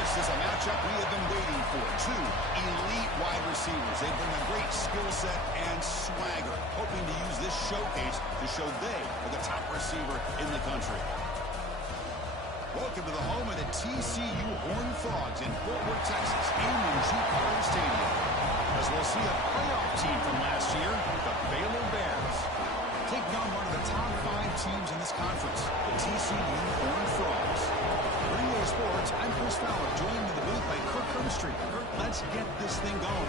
This is a matchup we have been waiting for. Two elite wide receivers. They bring a great skill set and swagger, hoping to use this showcase to show they are the top receiver in the country. Welcome to the home of the TCU Horned Frogs in Fort Worth, Texas, Amon G. Carter Stadium. As we'll see a playoff team from last year, the Baylor Bears, taking on one of the top 5 teams in this conference, the TCU Horned Frogs. For EA Sports, I'm Chris Fowler, joined in the booth by Kirk Hermstreet. Kirk, let's get this thing going.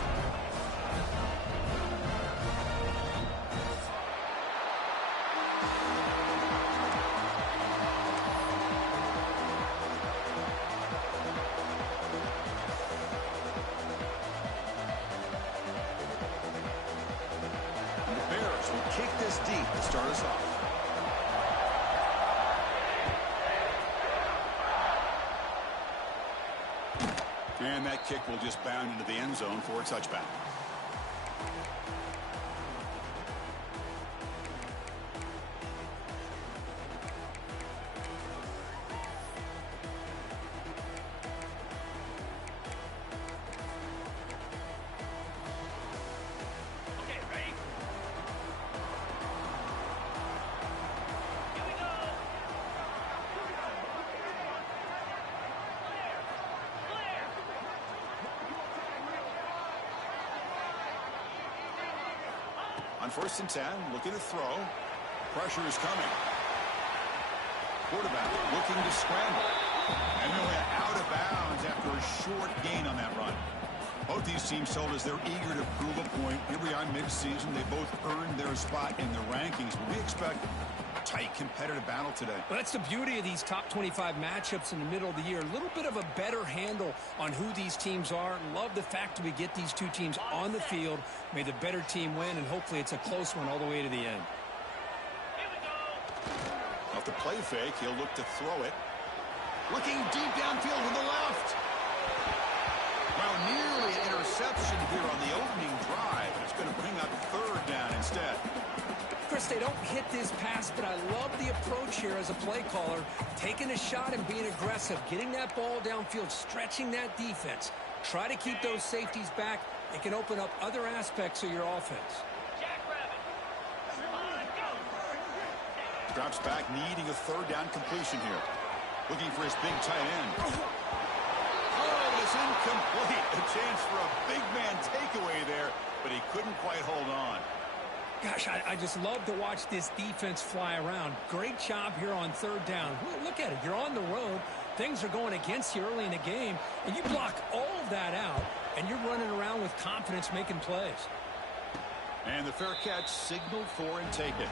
Kick this deep to start us off. And that kick will just bound into the end zone for a touchback. On 1st and 10, looking to throw. Pressure is coming. Quarterback looking to scramble. And they went out of bounds after a short gain on that run. Both these teams told us they're eager to prove a point. Here we are mid-season. They both earned their spot in the rankings. But we expect a tight, competitive battle today. Well, that's the beauty of these top 25 matchups in the middle of the year. A little bit of a better handle on who these teams are. Love the fact that we get these two teams on the field. May the better team win, and hopefully it's a close one all the way to the end. Off the play fake, he'll look to throw it. Looking deep downfield with the left. Well, nearly an interception here on the opening drive. It's going to bring up 3rd down instead. Chris, they don't hit this pass, but I love the approach here as a play caller. Taking a shot and being aggressive, getting that ball downfield, stretching that defense. Try to keep those safeties back. It can open up other aspects of your offense. Drops back, needing a 3rd down completion here. Looking for his big tight end. Oh, it's incomplete. A chance for a big man takeaway there, but he couldn't quite hold on. Gosh, I just love to watch this defense fly around. Great job here on 3rd down. Look at it. You're on the road. Things are going against you early in the game, and you block all of that out, and you're running around with confidence making plays. And the fair catch signaled for and taken.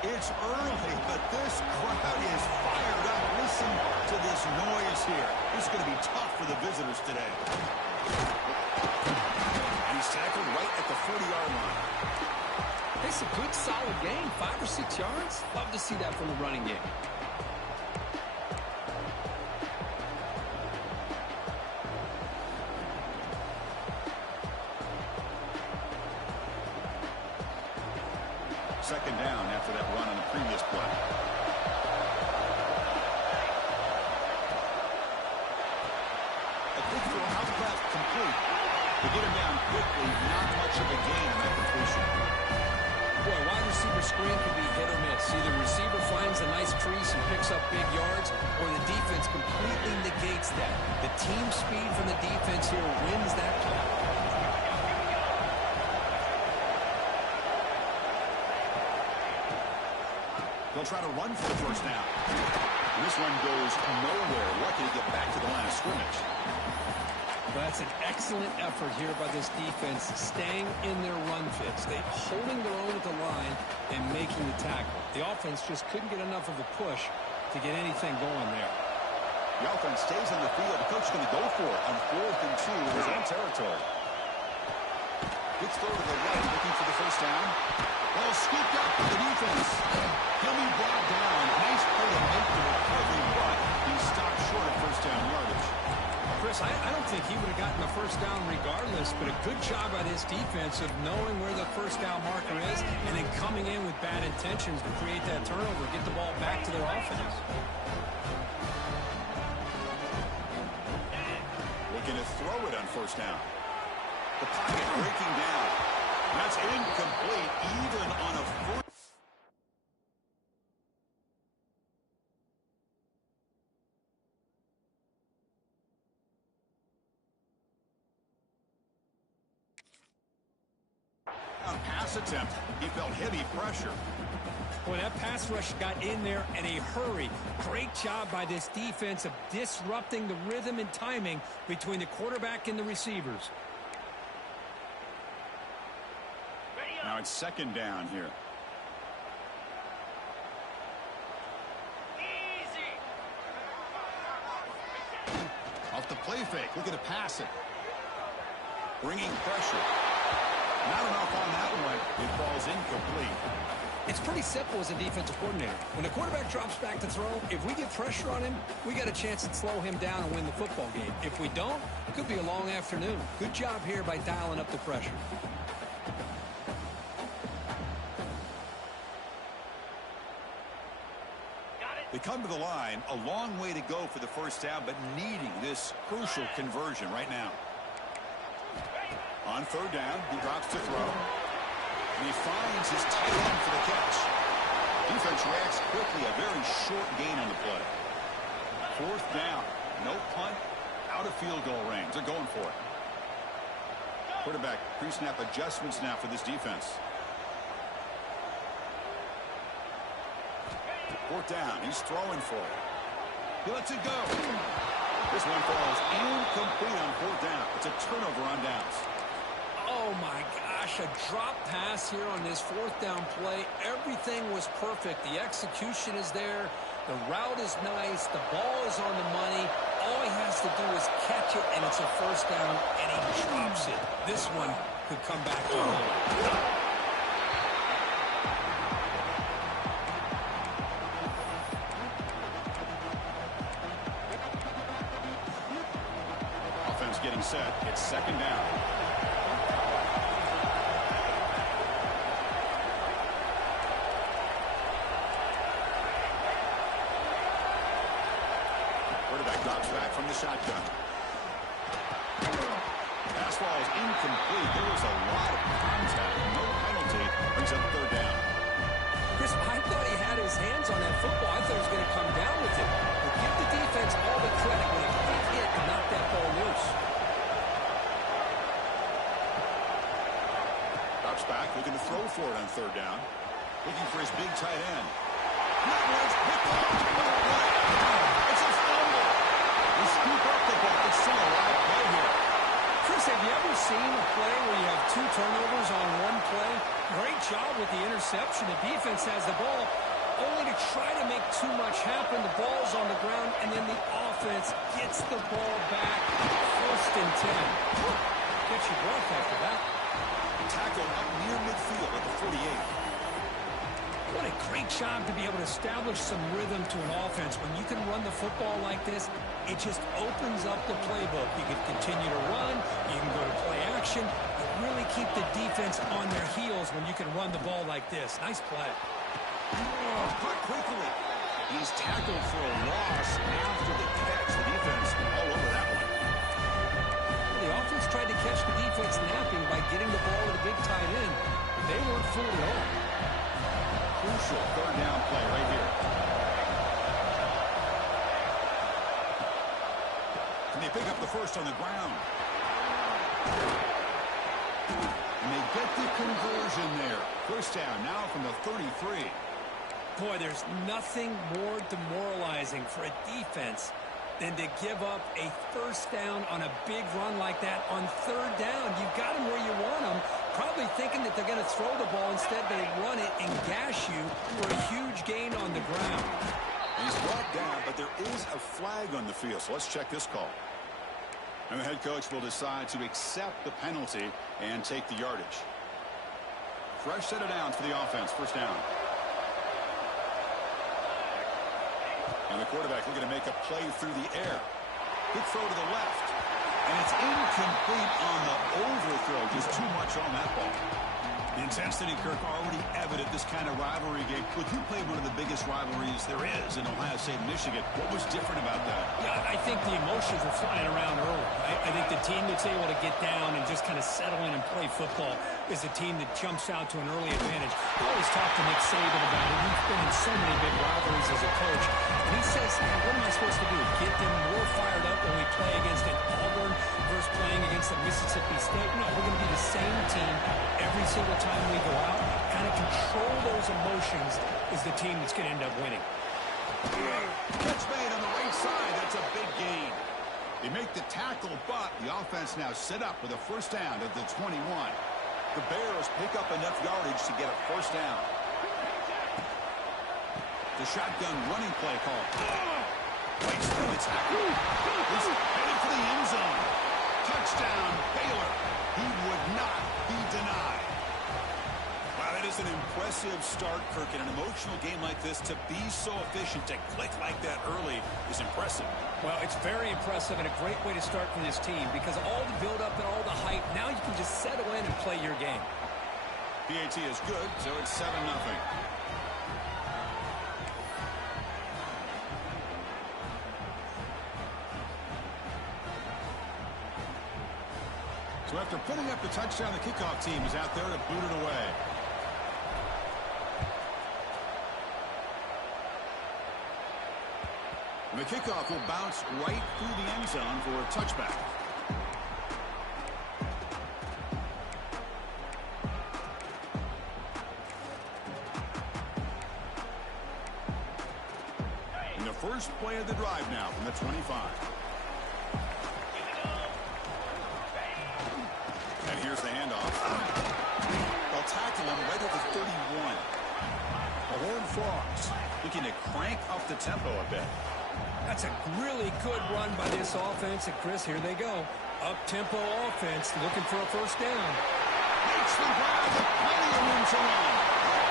It's early, but this crowd is fired up. Listen to this noise here. This is going to be tough for the visitors today. And he's tackled right at the 40-yard line. It's a good, solid game. 5 or 6 yards. Love to see that from the running game. Second down after that run on the previous play. A quick throw out left, complete. They get him down quickly, not much of a gain on that completion. Boy, wide receiver screen can be hit or miss. Either the receiver finds a nice crease and picks up big yards, or the defense completely negates that. The team speed from the defense here wins that play. They'll try to run for the 1st down. And this one goes nowhere. Lucky to get back to the line of scrimmage. Well, that's an excellent effort here by this defense, staying in their run fits. They're holding their own at the line and making the tackle. The offense just couldn't get enough of a push to get anything going there. The offense stays on the field. The coach is going to go for it on 4th and 2 in his own territory. Good throw to the right, looking for the first down. Ball scooped up by the defense. He'll be brought down. Nice play to make the recovery, but he stopped short of first down yardage. Chris, I don't think he would have gotten the first down regardless, but a good job by this defense of knowing where the first down marker is and then coming in with bad intentions to create that turnover, get the ball back to their offense. Looking to throw it on first down. The pocket breaking down. That's incomplete even on a fourth. Pass attempt. He felt heavy pressure. Boy, that pass rush got in there in a hurry. Great job by this defense of disrupting the rhythm and timing between the quarterback and the receivers. Now it's second down here. Easy. Off the play fake. Looking to pass it. Bringing pressure. Not enough on that one. It falls incomplete. It's pretty simple as a defensive coordinator. When the quarterback drops back to throw, if we get pressure on him, we got a chance to slow him down and win the football game. If we don't, it could be a long afternoon. Good job here by dialing up the pressure. They come to the line, a long way to go for the first down, but needing this crucial conversion right now. On third down, he drops to throw. And he finds his tight end for the catch. Defense reacts quickly, a very short gain on the play. Fourth down, no punt, out of field goal range. They're going for it. Quarterback pre-snap adjustments now for this defense. Fourth down, he's throwing for it. He lets it go. This one falls incomplete on fourth down. It's a turnover on downs. Oh my gosh, a drop pass here on this fourth down play. Everything was perfect. The execution is there. The route is nice. The ball is on the money. All he has to do is catch it, and it's a first down, and he drops it. This one could come back to home. Getting set. It's second down. Quarterback drops back from the shotgun. Pass ball is incomplete. There was a lot of contact. No penalty. Brings up third down. Chris, I thought he had his hands on that football. I thought he was going to come down with it. But give the defense all the credit when a quick hit and knock that ball loose. Back, looking to throw for it on third down. Looking for his big tight end. It's a fumble. They scoop up the ball. It's still a live play here. Chris, have you ever seen a play where you have two turnovers on one play? Great job with the interception. The defense has the ball, only to try to make too much happen. The ball's on the ground, and then the offense gets the ball back. First and 10. Get your breath after that. Tackle up near midfield at the 48. What a great job to be able to establish some rhythm to an offense. When you can run the football like this, it just opens up the playbook. You can continue to run. You can go to play action. You really keep the defense on their heels when you can run the ball like this. Nice play. Oh, caught quickly. He's tackled for a loss after the catch. The defense all over that one. The offense tried to catch the defense napping by getting the ball to the big tight end. They weren't fooled at all. Crucial third down play right here. And they pick up the first on the ground. And they get the conversion there. First down now from the 33. Boy, there's nothing more demoralizing for a defense than to give up a first down on a big run like that on third down. You've got them where you want them, probably thinking that they're going to throw the ball. Instead, they run it and gash you for a huge gain on the ground. He's brought down, but there is a flag on the field, so let's check this call. And the head coach will decide to accept the penalty and take the yardage. Fresh set of downs for the offense. First down. And the quarterback looking to make a play through the air. Good throw to the left. And it's incomplete on the overthrow. Just too much on that ball. The intensity, Kirk, already evident this kind of rivalry game. Look, you played one of the biggest rivalries there is in Ohio State, Michigan. What was different about that? Yeah, I think the emotions were flying around early. I think the team that's able to get down and just kind of settle in and play football is a team that jumps out to an early advantage. I always talk to Nick Saban about it. He's been in so many big rivalries as a coach. And he says, what am I supposed to do? Get them more fired up when we play against an Auburn versus playing against a Mississippi State? No, we're going to be the same team every single time we go out. Kind of control those emotions is the team that's going to end up winning. Catch made on the right side. That's a big gain. They make the tackle, but the offense now set up with a first down at the 21. The Bears pick up enough yardage to get a first down. The shotgun running play call. Waits for the tackle. He's headed for the end zone. Touchdown, Baylor. He would not be denied. Wow, that is an impressive start, Kirk. In an emotional game like this, to be so efficient, to click like that early is impressive. Well, it's very impressive and a great way to start for this team because all the build-up and all the hype, now you can just settle in and play your game. PAT is good, so it's 7-0. So after putting up the touchdown, the kickoff team is out there to boot it away. And the kickoff will bounce right through the end zone for a touchback. And the first play of the drive now from the 25. And here's the handoff. They'll tackle him right at the 31. The Horned Frogs looking to crank up the tempo a bit. That's a really good run by this offense. And Chris, here they go. Up-tempo offense looking for a first down. Makes the grab with plenty of room to run.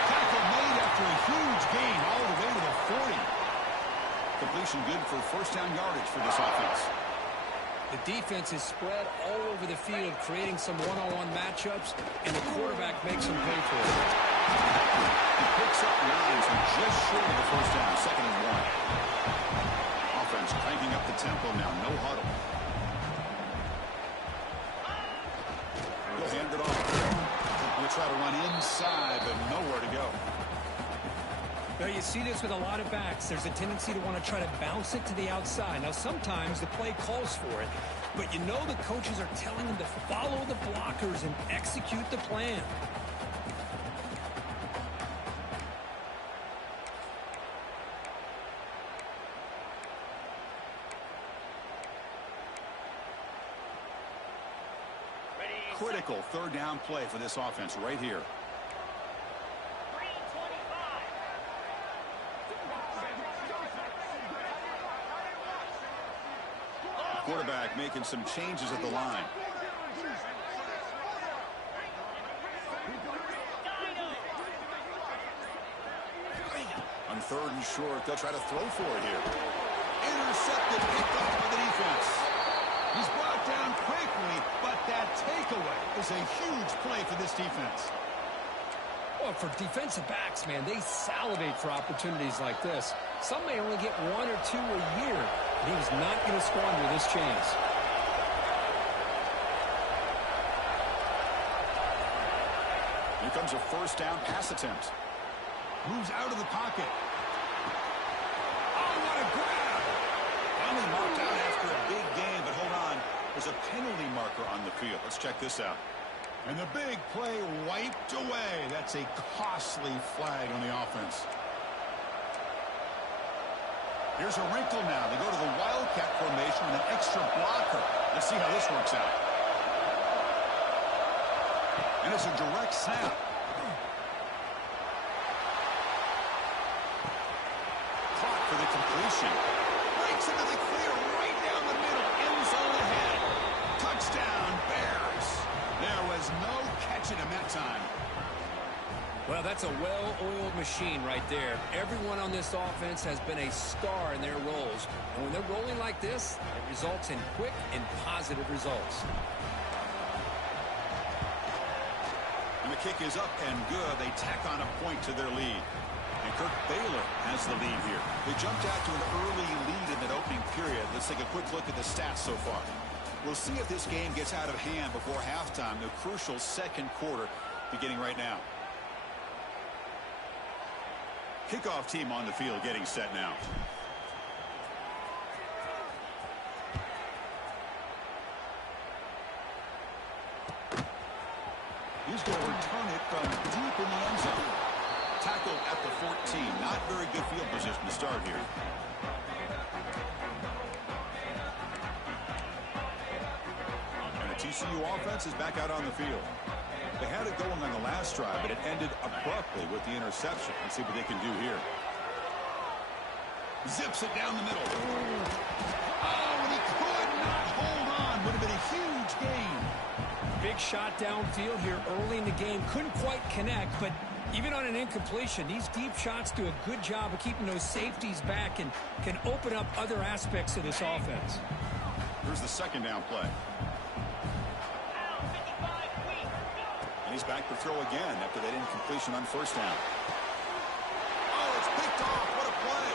Tackle made after a huge gain all the way to the 40. Completion good for first down yardage for this offense. The defense is spread all over the field, creating some one-on-one matchups, and the quarterback makes them pay for it. He picks up 9, so just short of the first down, 2nd and 1. Offense cranking up the tempo now, no huddle. He'll hand it off. He'll try to run inside, but nowhere to go. Now, you see this with a lot of backs. There's a tendency to want to try to bounce it to the outside. Now, sometimes the play calls for it, but you know the coaches are telling them to follow the blockers and execute the plan. Critical third down play for this offense right here. Quarterback making some changes at the line. On 3rd and short, they'll try to throw for it here. Intercepted, picked off by the defense. He's brought down quickly, but that takeaway is a huge play for this defense. Well, for defensive backs, man, they salivate for opportunities like this. Some may only get 1 or 2 a year. He was not going to squander this chance. Here comes a first down pass attempt. Moves out of the pocket. Oh, what a grab! Finally marked out after a big gain, but hold on. There's a penalty marker on the field. Let's check this out. And the big play wiped away. That's a costly flag on the offense. Here's a wrinkle now. They go to the Wildcat formation with an extra blocker. Let's see how this works out. And it's a direct snap. Caught for the completion. Breaks into the clear right down the middle. End zone ahead. That's a well-oiled machine right there. Everyone on this offense has been a star in their roles. And when they're rolling like this, it results in quick and positive results. And the kick is up and good. They tack on a point to their lead. And Baylor has the lead here. They jumped out to an early lead in that opening period. Let's take a quick look at the stats so far. We'll see if this game gets out of hand before halftime. The crucial second quarter beginning right now. Kickoff team on the field getting set now. He's going to return it from deep in the end zone. Tackled at the 14. Not very good field position to start here. And the TCU offense is back out on the field. They had it going on the last drive, but it ended abruptly with the interception. Let's see what they can do here. Zips it down the middle. Oh, and he could not hold on. Would have been a huge gain. Big shot downfield here early in the game. Couldn't quite connect, but even on an incompletion, these deep shots do a good job of keeping those safeties back and can open up other aspects of this offense. Here's the second down play. And he's back to throw again after that incompletion on first down. Oh, it's picked off. What a play.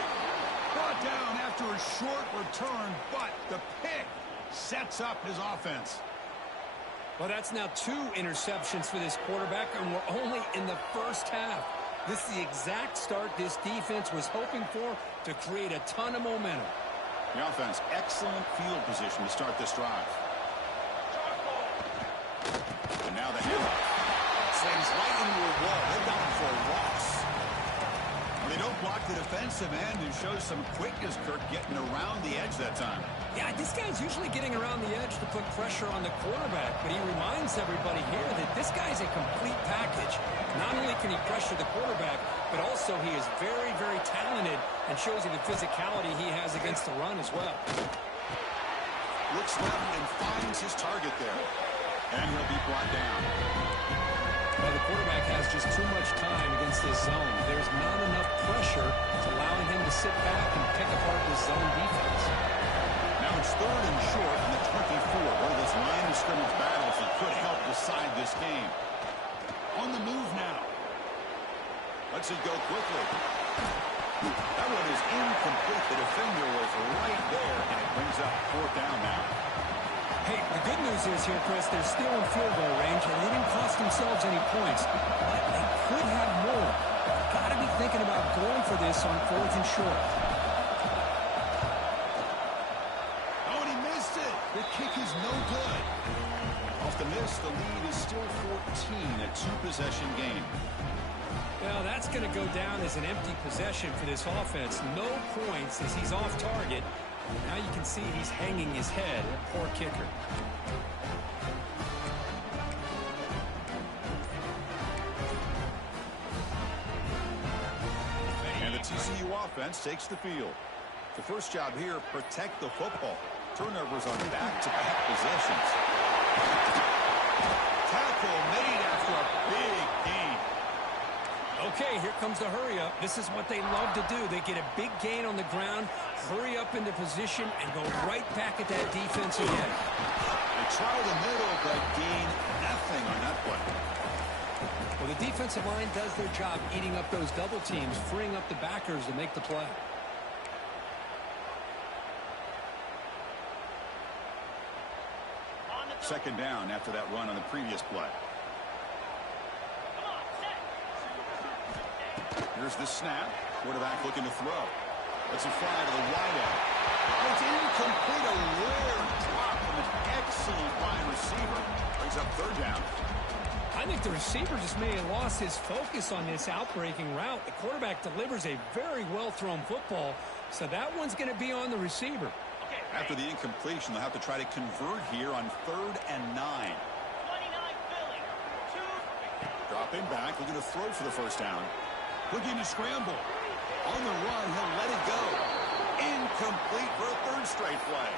Brought down after a short return, but the pick sets up his offense. Well, that's now 2 interceptions for this quarterback, and we're only in the first half. This is the exact start this defense was hoping for to create a ton of momentum. The offense, excellent field position to start this drive. And now the handoff. Slams right into a wall. They're down for a loss. They don't block the defensive end and shows some quickness, Kirk, getting around the edge that time. Yeah, this guy's usually getting around the edge to put pressure on the quarterback, but he reminds everybody here that this guy's a complete package. Not only can he pressure the quarterback, but also he is very, very talented and shows you the physicality he has against the run as well. Looks left and finds his target there. And he'll be brought down. Well, the quarterback has just too much time against this zone. There's not enough pressure allowing him to sit back and pick apart this zone defense. Now it's third and short in the 24. One of those line of scrimmage battles that could help decide this game. On the move now. Lets it go quickly. That one is incomplete. The defender was right there, and it brings up fourth down now. Hey, the good news is here, Chris, they're still in field goal range, and they didn't cost themselves any points. But they could have more. Got to be thinking about going for this on fourth and short. Oh, and he missed it. The kick is no good. Off the miss, the lead is still 14, a 2-possession game. Well, that's going to go down as an empty possession for this offense. No points as he's off target. Now you can see he's hanging his head. A poor kicker. And the TCU offense takes the field. The first job here, protect the football. Turnovers on back-to-back possessions. Tackle made after a big gain. Okay, here comes the hurry-up. This is what they love to do. They get a big gain on the ground, hurry up into position, and go right back at that defense again. They try the middle, but gain nothing on that play. Well, the defensive line does their job eating up those double teams, freeing up the backers to make the play. Second down after that run on the previous play. Here's the snap. Quarterback looking to throw. Let's it fly to the wide end. It's incomplete. A rare drop from an excellent wide receiver. Brings up third down. I think the receiver just may have lost his focus on this outbreaking route. The quarterback delivers a very well-thrown football, so that one's going to be on the receiver. After the incompletion, they'll have to try to convert here on 3rd and 9. Dropping back, looking to throw for the first down. Looking to scramble. On the run, he'll let it go. Incomplete for a third straight play.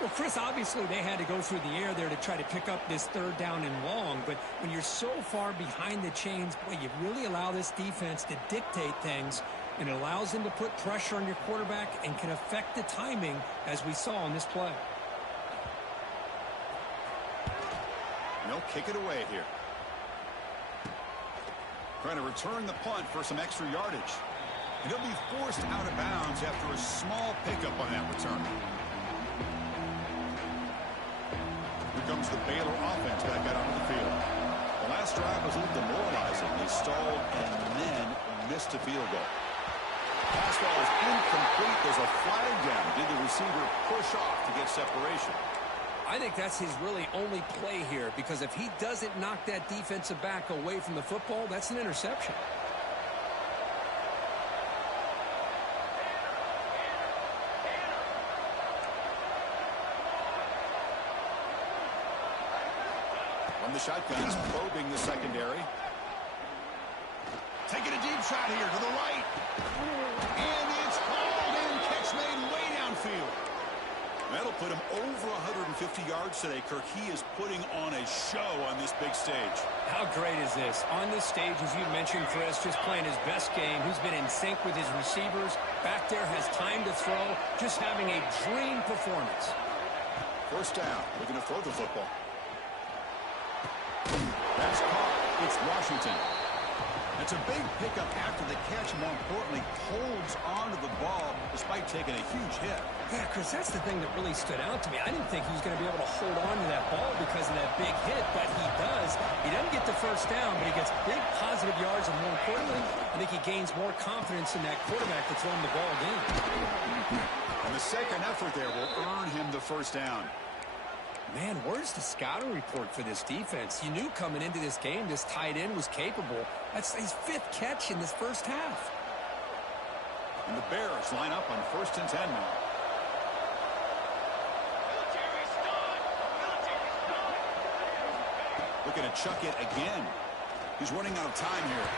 Well, Chris, obviously they had to go through the air there to try to pick up this third down and long, but when you're so far behind the chains, boy, you really allow this defense to dictate things, and it allows them to put pressure on your quarterback and can affect the timing, as we saw on this play. They'll kick it away here. Trying to return the punt for some extra yardage. And he'll be forced out of bounds after a small pickup on that return. Here comes the Baylor offense back out onto the field. The last drive was a little demoralizing. They stalled and then missed a field goal. Pass ball is incomplete. There's a flag down. Did the receiver push off to get separation? I think that's his really only play here, because if he doesn't knock that defensive back away from the football, that's an interception. From the shotgun, he's probing the secondary. Taking a deep shot here to the right. And it's hauled in. Catch made way downfield. That'll put him over 150 yards today, Kirk. He is putting on a show on this big stage. How great is this? On this stage, as you mentioned, Chris, just playing his best game. He's been in sync with his receivers. Back there, has time to throw. Just having a dream performance. First down. Looking to throw the football. That's caught. It's Washington. It's a big pickup after the catch. More importantly, holds on to the ball despite taking a huge hit. Yeah, Chris, that's the thing that really stood out to me. I didn't think he was going to be able to hold on to that ball because of that big hit, but he does. He doesn't get the first down, but he gets big positive yards, and more importantly, I think he gains more confidence in that quarterback to throw him the ball again. And the second effort there will earn him the first down. Man, where's the scouting report for this defense? You knew coming into this game this tight end was capable. That's his 5th catch in this first half. And the Bears line up on 1st and 10 now. Looking to chuck it again. He's running out of time here.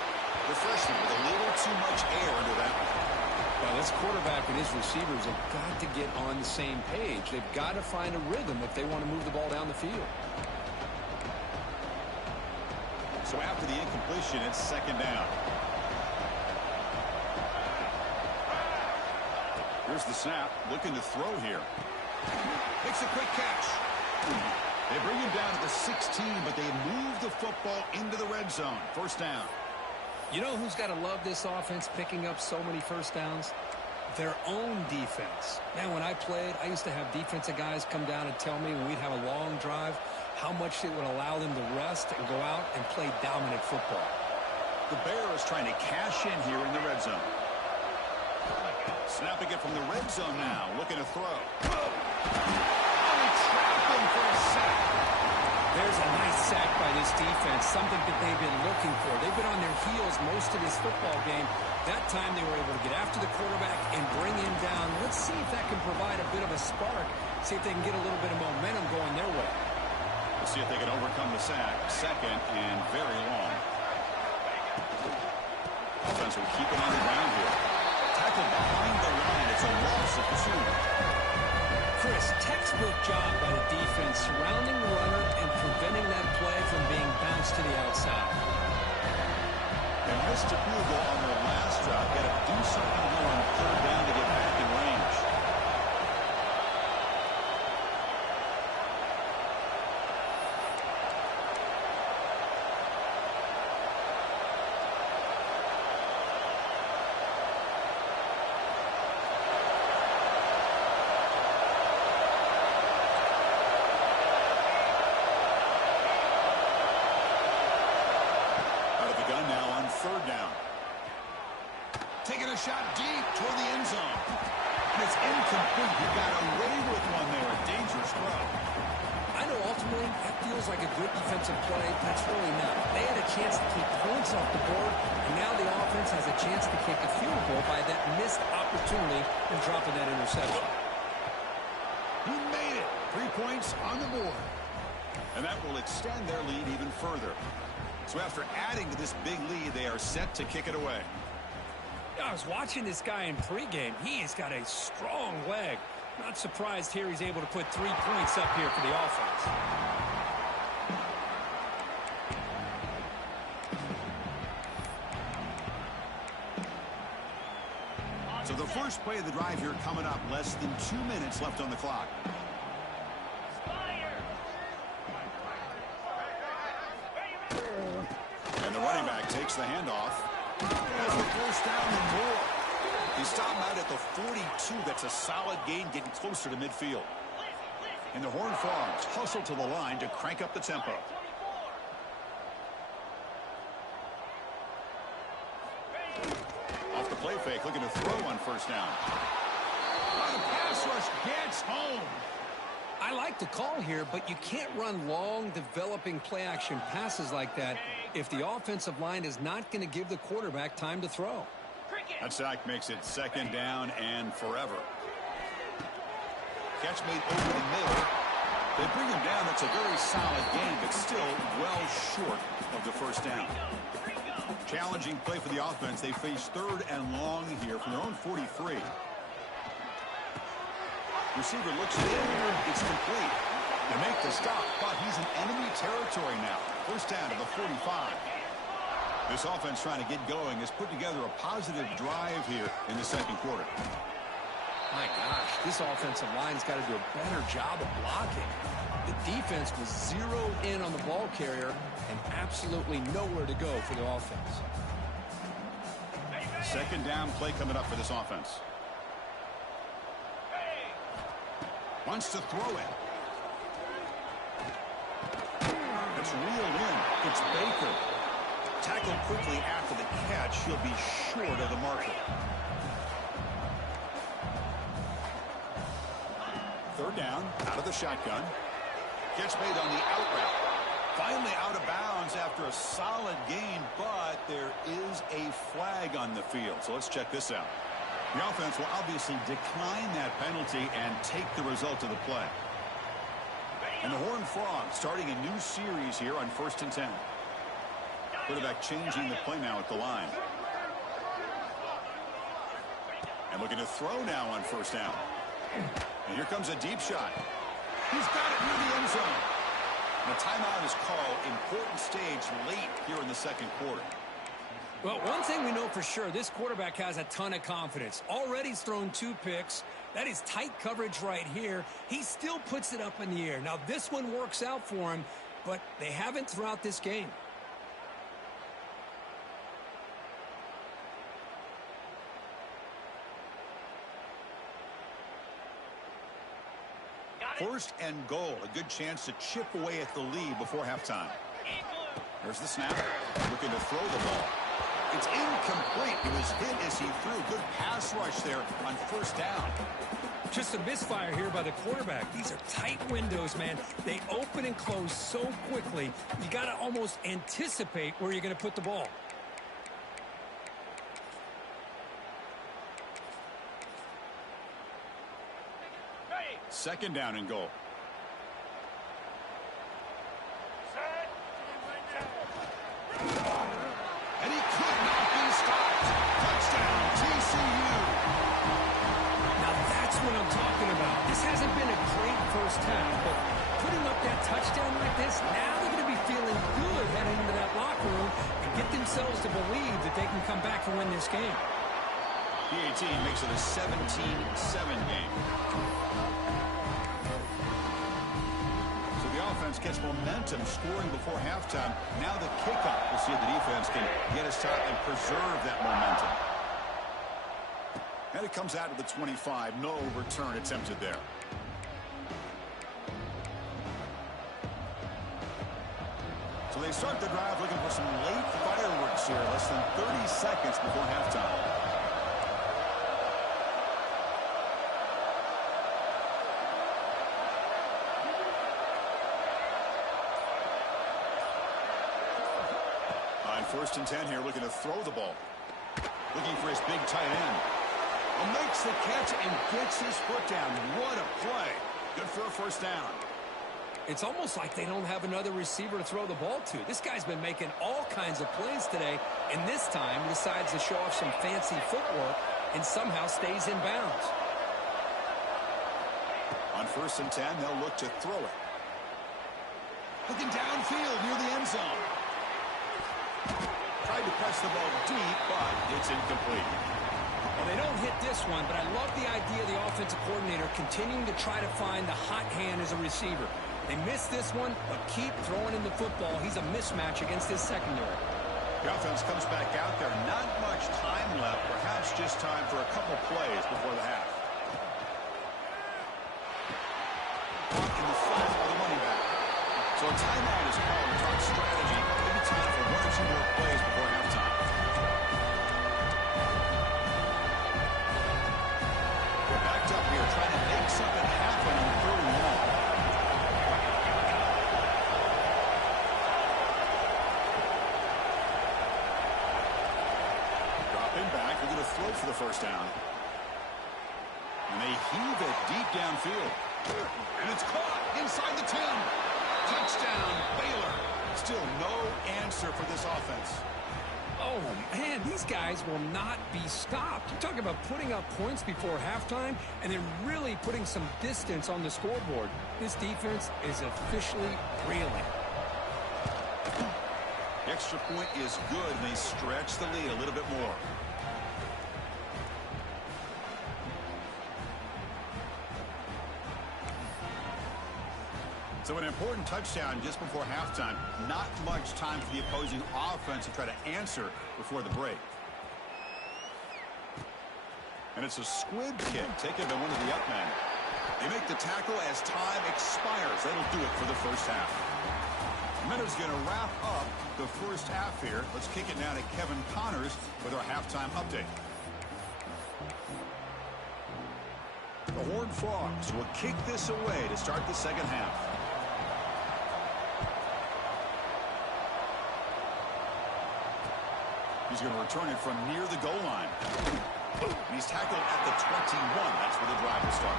The freshman with a little too much air into that one. Well, this quarterback and his receivers have got to get on the same page. They've got to find a rhythm if they want to move the ball down the field. So after the incompletion, it's 2nd down. Here's the snap. Looking to throw here. Makes a quick catch. They bring him down to the 16, but they move the football into the red zone. First down. You know who's got to love this offense picking up so many first downs? Their own defense. Man, when I played, I used to have defensive guys come down and tell me when we'd have a long drive how much it would allow them to rest and go out and play dominant football. The Bears trying to cash in here in the red zone. Snapping it from the red zone now, looking to throw. Oh, they trapped him for a sack. There's a nice sack by this defense, something that they've been looking for. They've been on their heels most of this football game. That time they were able to get after the quarterback and bring him down. Let's see if that can provide a bit of a spark, see if they can get a little bit of momentum going their way. We'll see if they can overcome the sack. 2nd and very long. Offense will keep it on the ground here. Tackled behind the line. It's a loss of 2. Chris, textbook job by the defense surrounding the runner and preventing that play from being bounced to the outside. They missed a field goal on their last drive. Got to do something here on 3rd down to get back in range. Shot deep toward the end zone. And it's incomplete. He got away with one there. A dangerous throw. I know ultimately that feels like a good defensive play. That's really not. They had a chance to keep points off the board, and now the offense has a chance to kick a field goal by that missed opportunity and dropping that interception. He made it. 3 points on the board. And that will extend their lead even further. So after adding to this big lead, they are set to kick it away. I was watching this guy in pregame. He has got a strong leg. Not surprised here he's able to put 3 points up here for the offense. So the first play of the drive here coming up. Less than 2 minutes left on the clock. And the running back takes the handoff. That's a first down and more. He's stopping out at the 42. That's a solid gain, getting closer to midfield. And the Horned Frogs hustle to the line to crank up the tempo. Off the play fake, looking to throw on first down. Oh, the pass rush gets home. I like the call here, but you can't run long, developing play-action passes like that if the offensive line is not going to give the quarterback time to throw. That sack makes it second down and forever. Catch made over the middle. They bring him down. That's a very solid gain, but still well short of the first down. Challenging play for the offense. They face third and long here from their own 43. Receiver looks in. It's complete. They make the stop, but he's in enemy territory now. First down to the 45. This offense trying to get going has put together a positive drive here in the second quarter. My gosh, this offensive line's got to do a better job of blocking. The defense was zeroed in on the ball carrier and absolutely nowhere to go for the offense. Second down play coming up for this offense. Wants to throw it. It's reeled in. It's Baker. Tackled quickly after the catch. He'll be short of the marker. Third down, out of the shotgun. Catch made on the out route. Finally out of bounds after a solid gain, but there is a flag on the field. So let's check this out. The offense will obviously decline that penalty and take the result of the play. And the Horned Frogs starting a new series here on 1st and 10. Quarterback changing the play now at the line. And looking to throw now on first down. And here comes a deep shot. He's got it near the end zone. And a timeout is called. Important stage late here in the second quarter. Well, one thing we know for sure, this quarterback has a ton of confidence. Already he's thrown 2 picks. That is tight coverage right here. He still puts it up in the air. Now, this one works out for him, but they haven't throughout this game. First and goal, a good chance to chip away at the lead before halftime. There's the snap, looking to throw the ball. It's incomplete. He was hit as he threw. Good pass rush there on first down. Just a misfire here by the quarterback. These are tight windows, man. They open and close so quickly. You got to almost anticipate where you're going to put the ball. Second down and goal. And he could not be stopped. Touchdown, TCU. Now that's what I'm talking about. This hasn't been a great first half, but putting up that touchdown like this, now they're going to be feeling good heading into that locker room and get themselves to believe that they can come back and win this game. PAT makes it a 17-7 game. Offense gets momentum scoring before halftime. Now the kickoff. We'll see if the defense can get a stop and preserve that momentum. And it comes out of the 25. No return attempted there. So they start the drive looking for some late fireworks here. Less than 30 seconds before halftime. First and 10 here, looking to throw the ball. Looking for his big tight end. And makes the catch and gets his foot down. What a play. Good for a first down. It's almost like they don't have another receiver to throw the ball to. This guy's been making all kinds of plays today, and this time decides to show off some fancy footwork and somehow stays in bounds. On 1st and 10, they'll look to throw it. Looking downfield near the end zone. Tried to press the ball deep, but it's incomplete. Well, they don't hit this one, but I love the idea of the offensive coordinator continuing to try to find the hot hand as a receiver. They missed this one, but keep throwing in the football. He's a mismatch against his secondary. The offense comes back out there. Not much time left. Perhaps just time for a couple plays before the half. Caught in the flat by the running back. So a timeout is called to talk strategy. Maybe time for 1 or 2 more plays before halftime. They're backed up here trying to make something happen on 3rd and long. Dropping back. They're going to throw for the first down. And they heave it deep downfield. And it's caught inside the 10. Touchdown, Baylor. Still no answer for this offense. Oh, man, these guys will not be stopped. You're talking about putting up points before halftime and then really putting some distance on the scoreboard. This defense is officially reeling. The extra point is good, and they stretch the lead a little bit more. So an important touchdown just before halftime. Not much time for the opposing offense to try to answer before the break. And it's a squib kick taken by one of the up men. They make the tackle as time expires. That'll do it for the first half. Minnows going to wrap up the first half here. Let's kick it now to Kevin Connors with our halftime update. The Horned Frogs will kick this away to start the second half. He's going to return it from near the goal line. He's tackled at the 21. That's where the drive will start.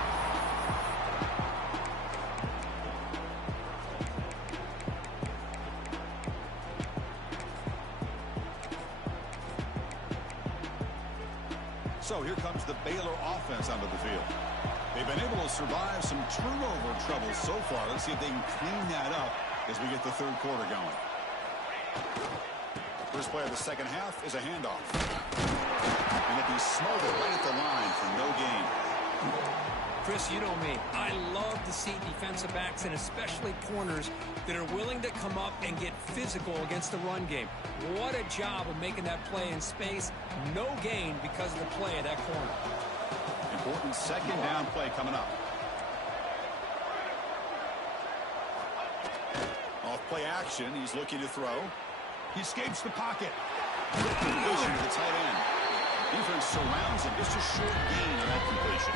So here comes the Baylor offense onto the field. They've been able to survive some turnover trouble so far. Let's see if they can clean that up as we get the third quarter going. First play of the second half is a handoff. And it'll be smothered right at the line for no gain. Chris, you know me. I love to see defensive backs and especially corners that are willing to come up and get physical against the run game. What a job of making that play in space. No gain because of the play of that corner. Important second down play coming up. Off play action. He's looking to throw. He escapes the pocket. Good completion to the tight end. Defense surrounds him. Just a short gain on that completion.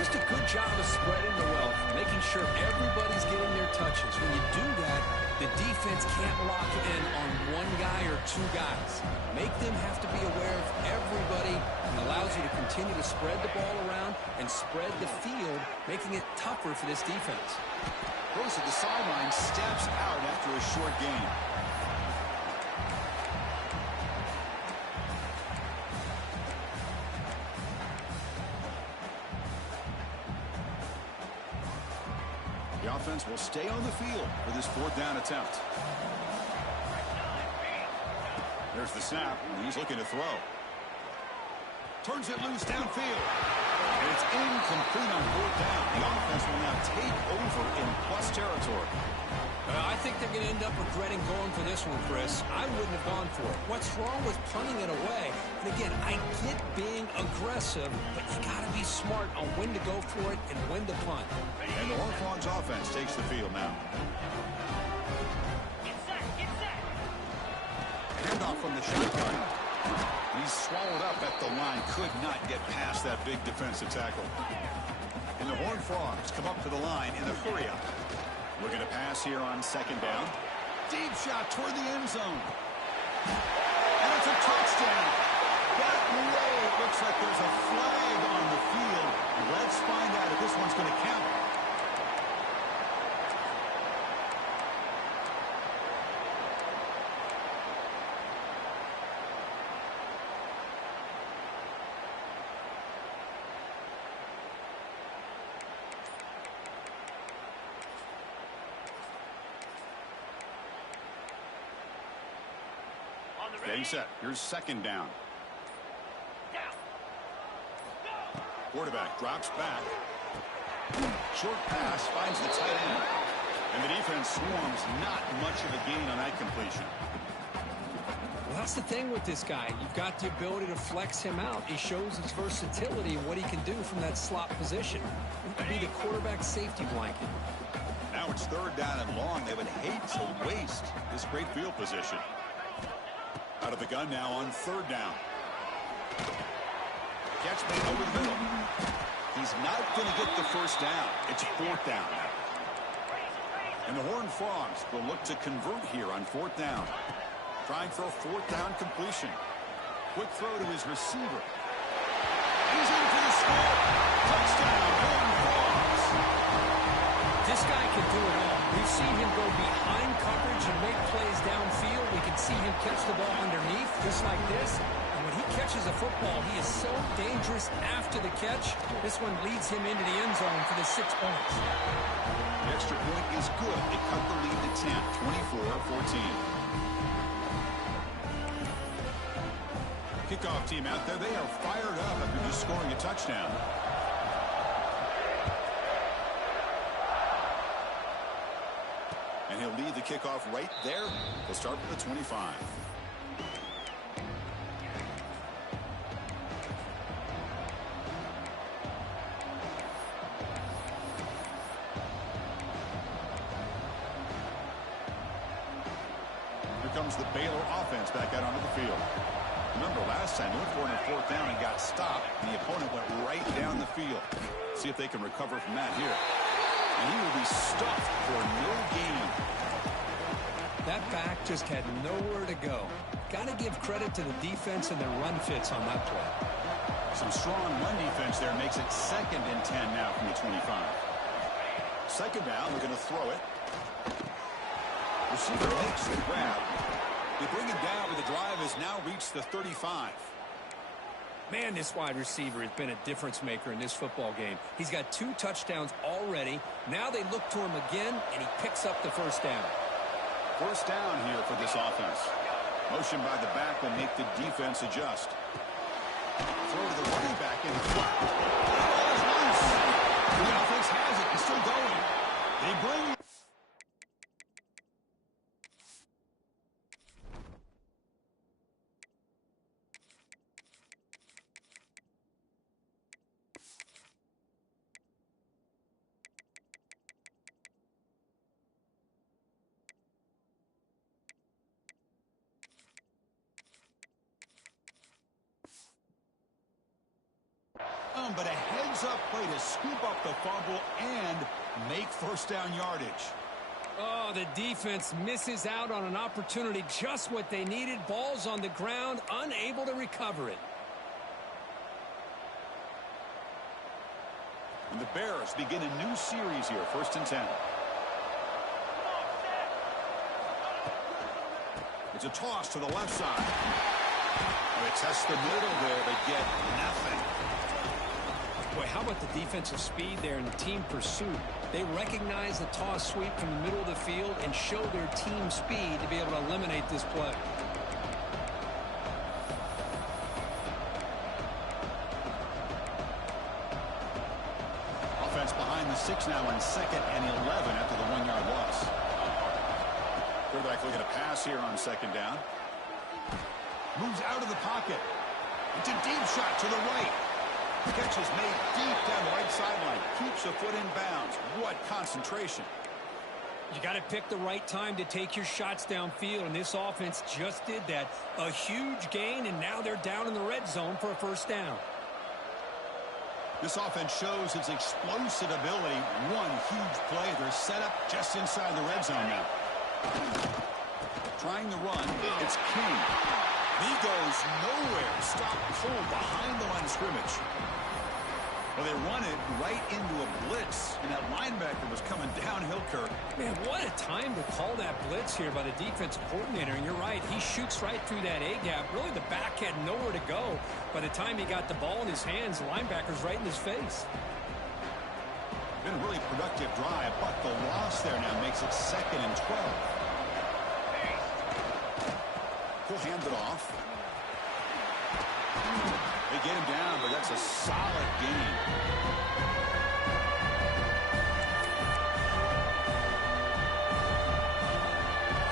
Just a good job of spreading the wealth, making sure everybody's getting their touches. When you do that, the defense can't lock in on one guy or two guys. Make them have to be aware of everybody, and allows you to continue to spread the ball around and spread the field, making it tougher for this defense. Goes to the sideline, steps out after a short gain. The offense will stay on the field for this fourth down attempt. There's the snap, and he's looking to throw. Turns it loose downfield. And it's incomplete on fourth down. The offense will now take over in plus territory. I think they're going to end up regretting going for this one, Chris. I wouldn't have gone for it. What's wrong with punting it away? And again, I get being aggressive, but you got to be smart on when to go for it and when to punt. And the Horned Frogs offense takes the field now. Handoff from the shotgun. He's swallowed up at the line. Could not get past that big defensive tackle. And the Horned Frogs come up to the line in a hurry-up. Looking to pass here on second down. Deep shot toward the end zone. And it's a touchdown. That way, it looks like there's a flag on the field. Let's find out if this one's going to count. Getting set. Here's second down. Quarterback drops back. Short pass finds the tight end. And the defense swarms. Not much of a gain on that completion. Well, that's the thing with this guy. You've got the ability to flex him out. He shows his versatility and what he can do from that slot position. He could be the quarterback safety blanket. Now it's third down and long. They would hate to waste this great field position. Out of the gun now on third down. Catch made over the middle. He's not going to get the first down. It's fourth down. And the Horned Frogs will look to convert here on fourth down. Trying for a fourth down completion. Quick throw to his receiver. He's in for the score. Touchdown, Horned Frogs. This guy can do it all. We've seen him go behind coverage and make plays downfield. We can see him catch the ball underneath, just like this. And when he catches a football, he is so dangerous after the catch. This one leads him into the end zone for the 6 points. The extra point is good. They cut the lead to 10, 24-14. Kickoff team out there. They are fired up after just scoring a touchdown. And he'll lead the kickoff right there. They'll start with the 25. Here comes the Baylor offense back out onto the field. Remember last time they went for it on fourth down and got stopped, and the opponent went right down the field. See if they can recover from that here. And he will be stuffed for no gain. That back just had nowhere to go. Got to give credit to the defense and their run fits on that play. Some strong run defense there makes it 2nd and 10 now from the 25. Second down, they're going to throw it. Receiver makes the grab. They bring him down, but the drive has now reached the 35. Man, this wide receiver has been a difference maker in this football game. He's got 2 touchdowns already. Now they look to him again, and he picks up the first down. First down here for this offense. Motion by the back will make the defense adjust. Throw to the running back in the flat. The ball is loose. The offense has it. It's still going. They bring... But a heads-up play to scoop up the fumble and make first down yardage. Oh, the defense misses out on an opportunity, just what they needed. Ball's on the ground, unable to recover it. And the Bears begin a new series here, 1st and 10. It's a toss to the left side. They test the middle there, but get nothing. Boy, how about the defensive speed there and the team pursuit? They recognize the toss sweep from the middle of the field and show their team speed to be able to eliminate this play. Offense behind the 6 now on 2nd and 11 after the 1-yard loss. Quarterback looking to pass here on 2nd down. Moves out of the pocket. It's a deep shot to the right. The catch is made deep down the right sideline. Keeps a foot in bounds. What concentration. You got to pick the right time to take your shots downfield, and this offense just did that. A huge gain, and now they're down in the red zone for a first down. This offense shows its explosive ability. One huge play. They're set up just inside the red zone now. Trying the run. It's King. He goes nowhere. Stop cold behind the line of scrimmage. Well, they run it right into a blitz, and that linebacker was coming downhill, Kirk. Man, what a time to call that blitz here by the defensive coordinator. And you're right, he shoots right through that A-gap. Really, the back had nowhere to go. By the time he got the ball in his hands, the linebacker's right in his face. Been a really productive drive, but the loss there now makes it 2nd and 12. hand it off. They get him down, but that's a solid gain.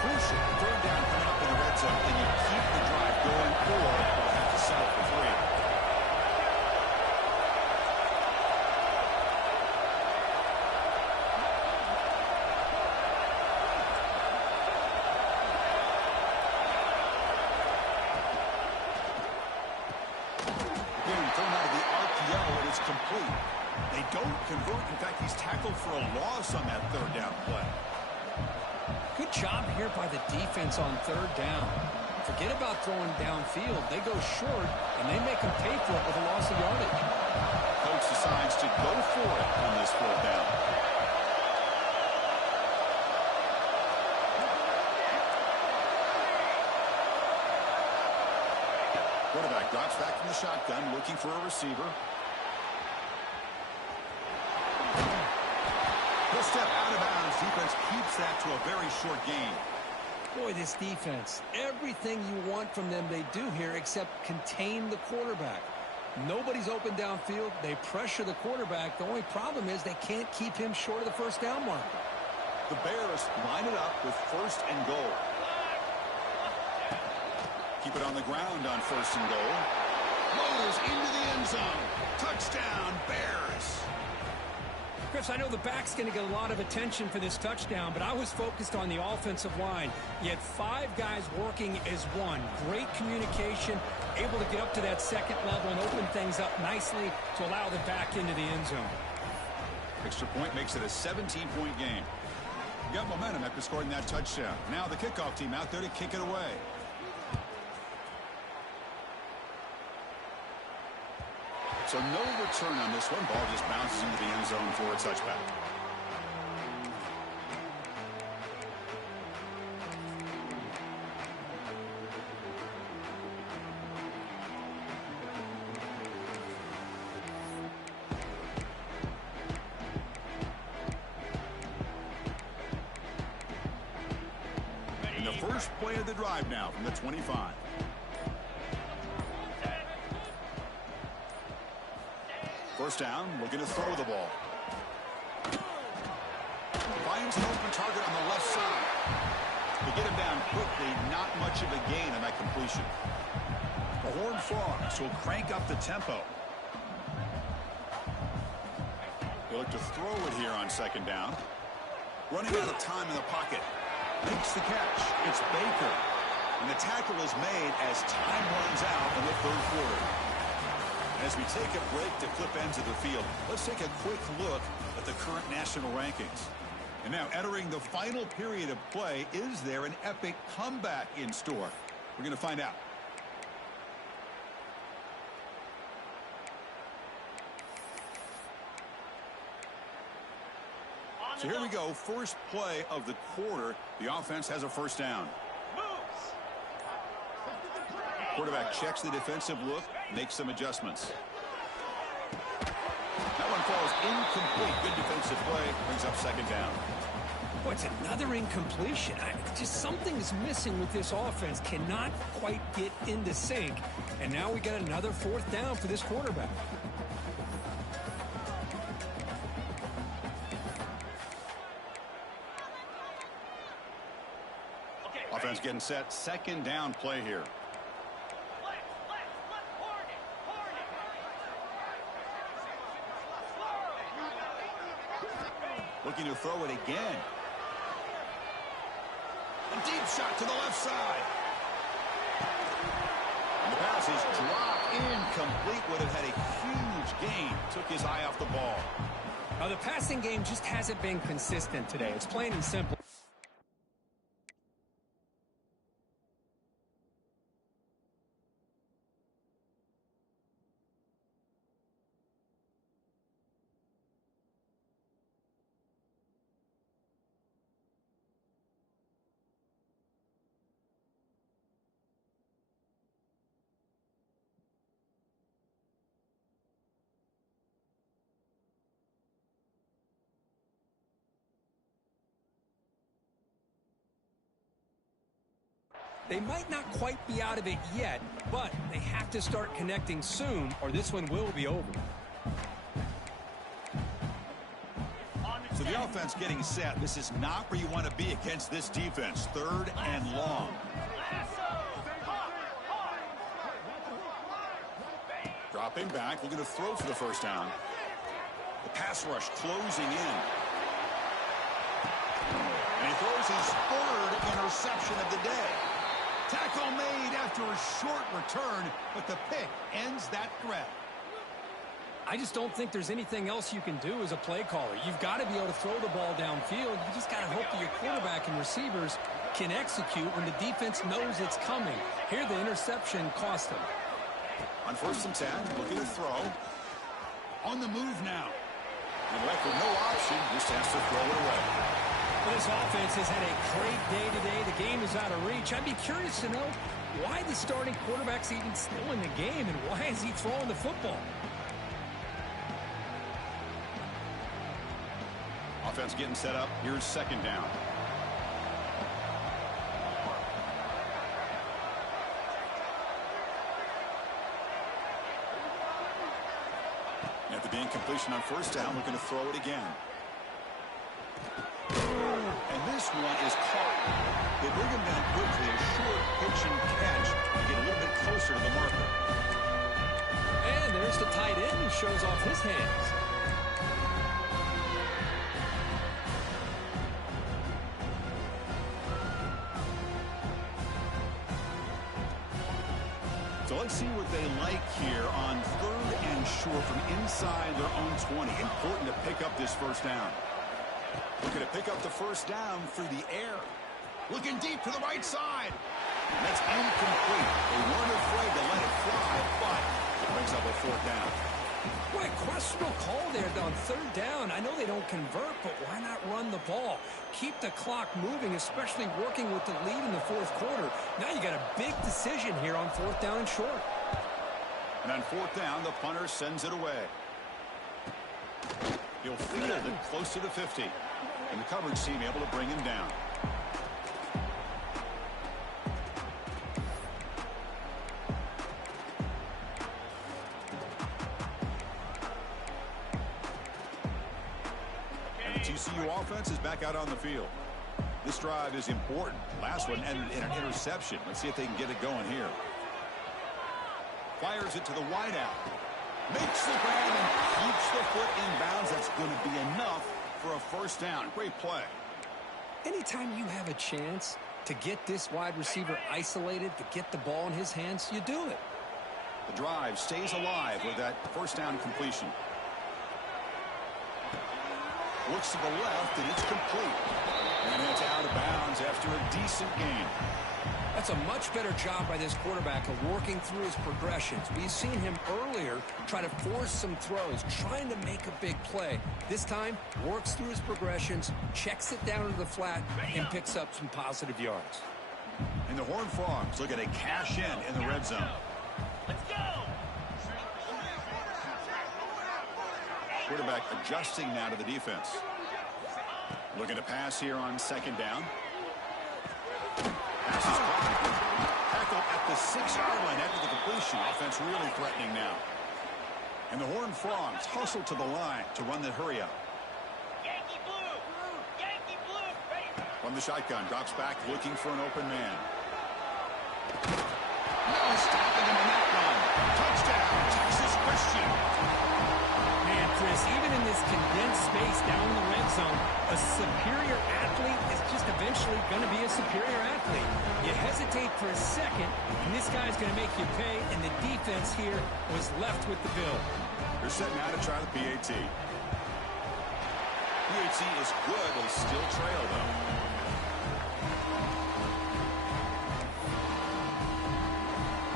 Crucial. Third down coming up in the red zone. Can you keep the drive going, or you'll have to settle for 3? Thrown out of the RPO, and it's complete. They don't convert. In fact, he's tackled for a loss on that third down play. Good job here by the defense on third down. Forget about throwing downfield. They go short, and they make them pay for it with a loss of yardage. Coach decides to go for it on this fourth down. Quarterback drops back from the shotgun, looking for a receiver. He'll step out of bounds. Defense keeps that to a very short gain. Boy, this defense, everything you want from them they do here except contain the quarterback. Nobody's open downfield. They pressure the quarterback. The only problem is they can't keep him short of the first down mark. The Bears line it up with first and goal. Keep it on the ground on first and goal. Motors into the end zone. Touchdown, Bears. Chris, I know the back's going to get a lot of attention for this touchdown, but I was focused on the offensive line. You had 5 guys working as one. Great communication, able to get up to that second level and open things up nicely to allow the back into the end zone. Extra point makes it a 17-point game. You got momentum after scoring that touchdown. Now the kickoff team out there to kick it away. So no return on this one. Ball just bounces into the end zone for a touchback. In the first play of the drive now from the 25. First down, looking to throw the ball. Finds an open target on the left side. To get him down quickly, not much of a gain on that completion. The Horned Frogs will crank up the tempo. They look to throw it here on second down. Running out of time in the pocket. Makes the catch. It's Baker. And the tackle is made as time runs out in the third quarter. As we take a break to flip ends of the field, let's take a quick look at the current national rankings. And now entering the final period of play, is there an epic comeback in store? We're going to find out. So here we go, first play of the quarter. The offense has a first down. Quarterback checks the defensive look, makes some adjustments. That one falls incomplete. Good defensive play, brings up second down. Boy, it's another incompletion. Just something's missing with this offense. Cannot quite get into sync. And now we got another fourth down for this quarterback. Offense getting set. Second down play here. Looking to throw it again. A deep shot to the left side. And the pass is dropped. Incomplete. Would have had a huge gain. Took his eye off the ball. The passing game just hasn't been consistent today. It's plain and simple. They might not quite be out of it yet, but they have to start connecting soon or this one will be over. So the offense getting set. This is not where you want to be against this defense. 3rd and long. Dropping back, looking to throw for the first down. The pass rush closing in. And he throws his 3rd interception of the day. Tackle made after a short return, but the pick ends that threat. I just don't think there's anything else you can do as a play caller. You've got to be able to throw the ball downfield. You just got to hope that your quarterback and receivers can execute when the defense knows it's coming. Here, the interception cost them. On 1st and 10, looking to throw. On the move now. And left with no option, just has to throw it away. Well, this offense has had a great day today. The game is out of reach. I'd be curious to know why the starting quarterback's even still in the game and why is he throwing the football? Offense getting set up. Here's 2nd down. After the incompletion on 1st down, looking to throw it again. And this one is caught. They bring him down quickly. A short pitch and catch to get a little bit closer to the marker. And there's the tight end who shows off his hands. So let's see what they like here on 3rd and short from inside their own 20. Important to pick up this first down. Looking to pick up the first down through the air. Looking deep to the right side. And that's incomplete. They weren't afraid to let it fly, but it brings up a 4th down. What a questionable call there on 3rd down. I know they don't convert, but why not run the ball? Keep the clock moving, especially working with the lead in the 4th quarter. Now you got a big decision here on 4th down and short. And on 4th down, the punter sends it away. He'll field it close to the 50. And the coverage team able to bring him down. TCU offense is back out on the field. This drive is important. Last one ended in an interception. Let's see if they can get it going here. Fires it to the wideout. Makes the grab and keeps the foot in bounds. That's going to be enough for a first down. Great play. Anytime you have a chance to get this wide receiver isolated, to get the ball in his hands, you do it. The drive stays alive with that first down completion. Looks to the left, and it's complete. And it's out of bounds after a decent gain. That's a much better job by this quarterback of working through his progressions. We've seen him earlier try to force some throws, trying to make a big play. This time, works through his progressions, checks it down to the flat, and picks up some positive yards. And the Horned Frogs look at a cash in the red zone. Let's go! Quarterback adjusting now to the defense. Looking to pass here on 2nd down. Pass is caught. Tackle at the 6-yard line after the completion. Offense really threatening now. And the Horned Frogs hustle to the line to run the hurry up. Yankee blue! Yankee blue, baby! From the shotgun, drops back looking for an open man. No stopping him in that run. Touchdown, Texas Christian. Man, Chris, even in this condensed space down in the red zone, a superior athlete is just eventually going to be a superior athlete. You hesitate for a second, and this guy's going to make you pay, and the defense here was left with the bill. They're set now to try the PAT. PAT is good, but it's still trail, though.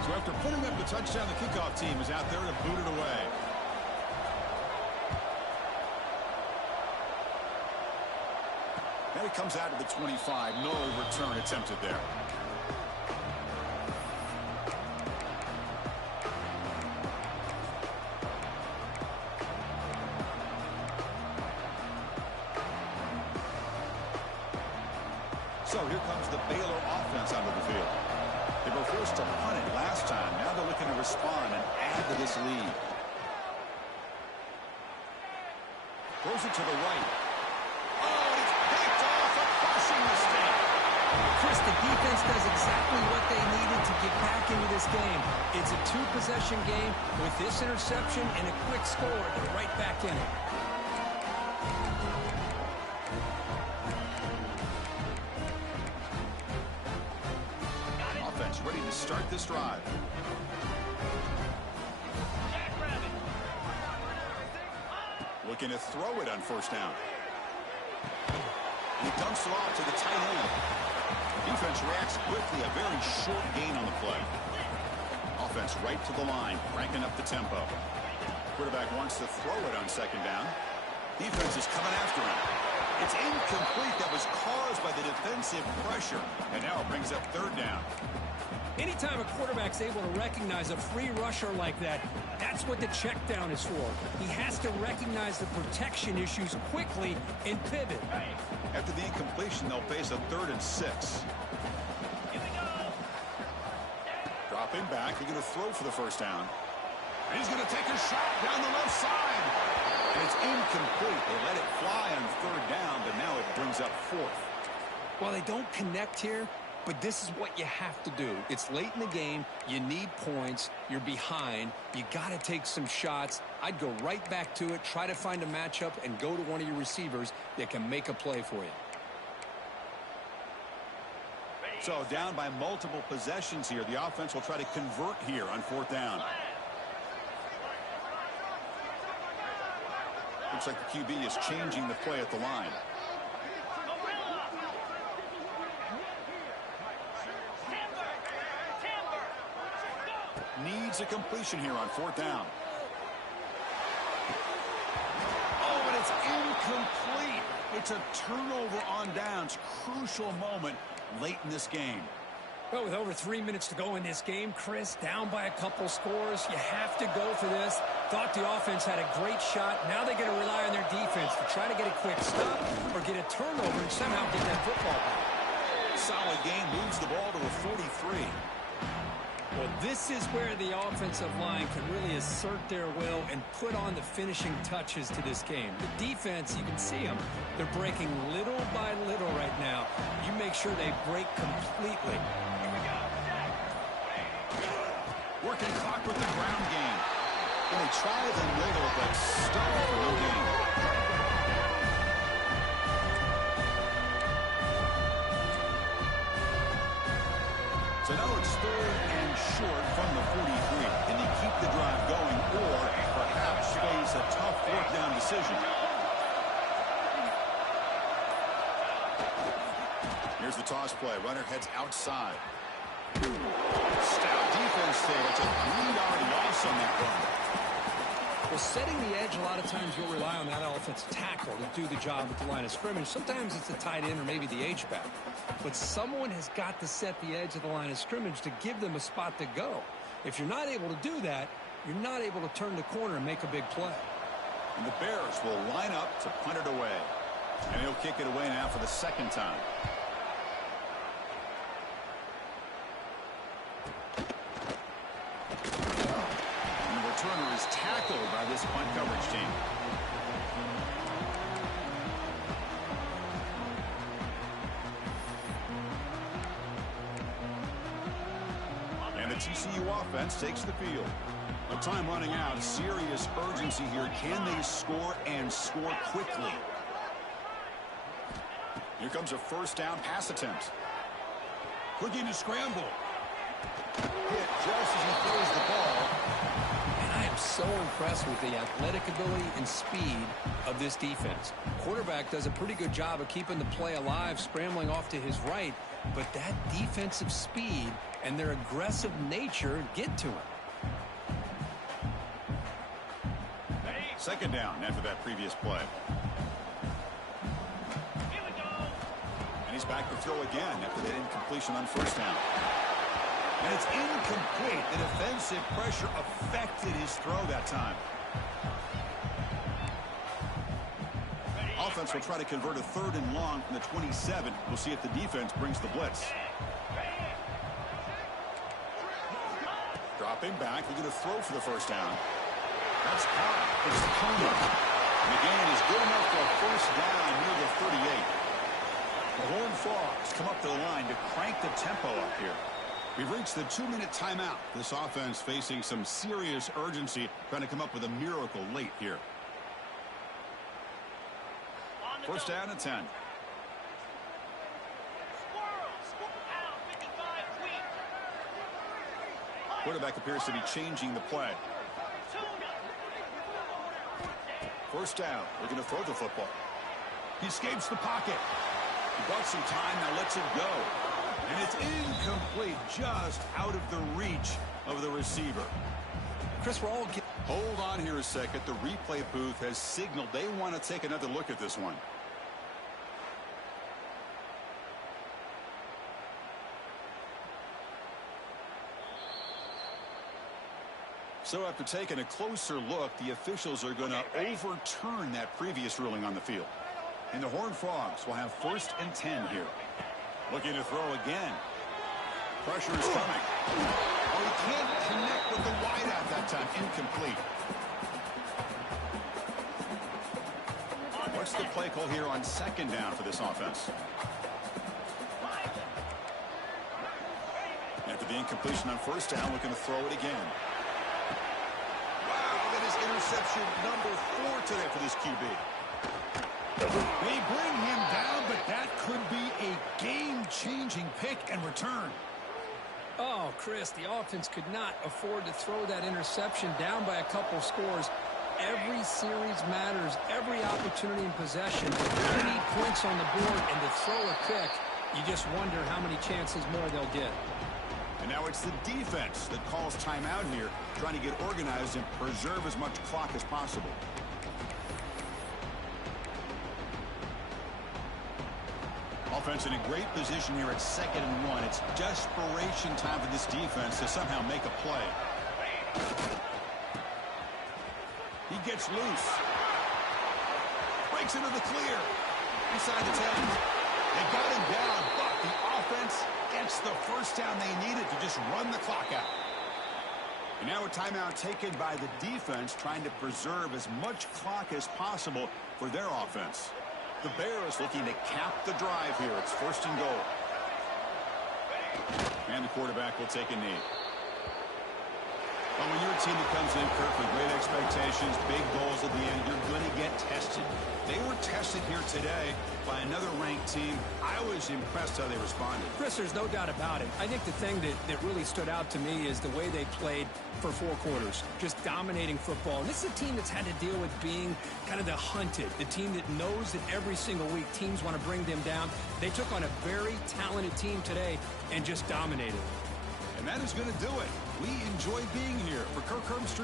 So after putting up the touchdown, the kickoff team is out there to boot it away. Now he comes out to the 25. No return attempted there. So here comes the Baylor offense onto the field. They were forced to punt it last time. Now they're looking to respond and add to this lead. Throws it to the right. Oh, and it's picked off. A crushing mistake. Chris, the defense does exactly what they needed to get back into this game. It's a two-possession game. With this interception and a quick score, they're right back in it. Offense ready to start this drive. Looking to throw it on first down. He dumps it off to the tight end. Defense reacts quickly. A very short gain on the play. Offense right to the line, cranking up the tempo. Quarterback wants to throw it on second down. Defense is coming after him. It's incomplete. That was caused by the defensive pressure. And now it brings up third down. Anytime a quarterback's able to recognize a free rusher like that, that's what the check down is for. He has to recognize the protection issues quickly and pivot. After the incompletion, they'll face a 3rd and 6. Dropping back. He's going to throw for the first down. And he's going to take a shot down the left side. And it's incomplete. They let it fly on 3rd down, but now it brings up 4th. Well, they don't connect here, but this is what you have to do. It's late in the game. You need points. You're behind. You got to take some shots. I'd go right back to it, try to find a matchup, and go to one of your receivers that can make a play for you. So down by multiple possessions here. The offense will try to convert here on 4th down. Looks like the QB is changing the play at the line. Needs a completion here on 4th down. Oh, and it's incomplete. It's a turnover on downs. Crucial moment late in this game. Well, with over 3 minutes to go in this game, Chris, down by a couple scores, you have to go for this. Thought the offense had a great shot. Now they're going to rely on their defense to try to get a quick stop or get a turnover and somehow get that football back. Solid game, moves the ball to the 43. Well, this is where the offensive line can really assert their will and put on the finishing touches to this game. The defense, you can see them. They're breaking little by little right now. You make sure they break completely. Working clock with the ground game. Well, he tries in middle, but stalled for no gain. So now it's 3rd and short from the 43. Can they keep the drive going or perhaps face a tough 4th down decision? Here's the toss play. Runner heads outside. Stout defense there. It's a 3-yard loss on that run. Well, setting the edge, a lot of times you'll rely on that offensive tackle to do the job at the line of scrimmage. Sometimes it's the tight end or maybe the H-back. But someone has got to set the edge of the line of scrimmage to give them a spot to go. If you're not able to do that, you're not able to turn the corner and make a big play. And the Bears will line up to punt it away. And he'll kick it away now for the 2nd time. And the returner is tackled by this punt coverage team. And the TCU offense takes the field. A time running out. Serious urgency here. Can they score and score quickly? Here comes a 1st down pass attempt. Looking to scramble. Hit just as he throws the ball. And I am so impressed with the athletic ability and speed of this defense. Quarterback does a pretty good job of keeping the play alive, scrambling off to his right, but that defensive speed and their aggressive nature get to him. 2nd down after that previous play. And he's back to throw again after that incompletion on 1st down. And it's incomplete. The defensive pressure affected his throw that time. Offense will try to convert a 3rd and long from the 27. We'll see if the defense brings the blitz. Dropping back, looking to throw for the first down. That's caught. It's Coleman. And the gain is good enough for a first down near the 38. The Horned Frogs come up to the line to crank the tempo up here. We've reached the 2-minute timeout. This offense facing some serious urgency, trying to come up with a miracle late here. First down at 10. Quarterback appears to be changing the play. First down. Looking to throw the football. He escapes the pocket. He bought some time, now lets it go. And it's incomplete, just out of the reach of the receiver. Chris, we're all getting... Hold on here a second. The replay booth has signaled they want to take another look at this one. So after taking a closer look, the officials are going to overturn that previous ruling on the field. And the Horned Frogs will have 1st and 10 here. Looking to throw again. Pressure is coming. Oh, he can't connect with the wideout that time. Incomplete. What's the play call here on 2nd down for this offense? After the incompletion on 1st down, looking to throw it again. Interception number 4 today for this QB. They bring him down, but that could be a game-changing pick and return. Oh, Chris, the offense could not afford to throw that interception down by a couple scores. Every series matters. Every opportunity in possession. You need points on the board, and to throw a pick, you just wonder how many chances more they'll get. And now it's the defense that calls timeout here, trying to get organized and preserve as much clock as possible. Offense in a great position here at 2nd and 1. It's desperation time for this defense to somehow make a play. He gets loose. Breaks into the clear. Inside the 10. They got him down, but the offense gets the first down they needed to just run the clock out. And now a timeout taken by the defense, trying to preserve as much clock as possible for their offense. The Bears looking to cap the drive here. It's 1st and goal. And the quarterback will take a knee. Well, when you're a team that comes in, Kirk, with great expectations, big goals at the end, you're going to get tested. They were tested here today by another ranked team. I was impressed how they responded. Chris, there's no doubt about it. I think the thing that really stood out to me is the way they played for 4 quarters, just dominating football. And this is a team that's had to deal with being kind of the hunted, the team that knows that every single week teams want to bring them down. They took on a very talented team today and just dominated. And that is going to do it. We enjoy being here. For Kirk Herbstreit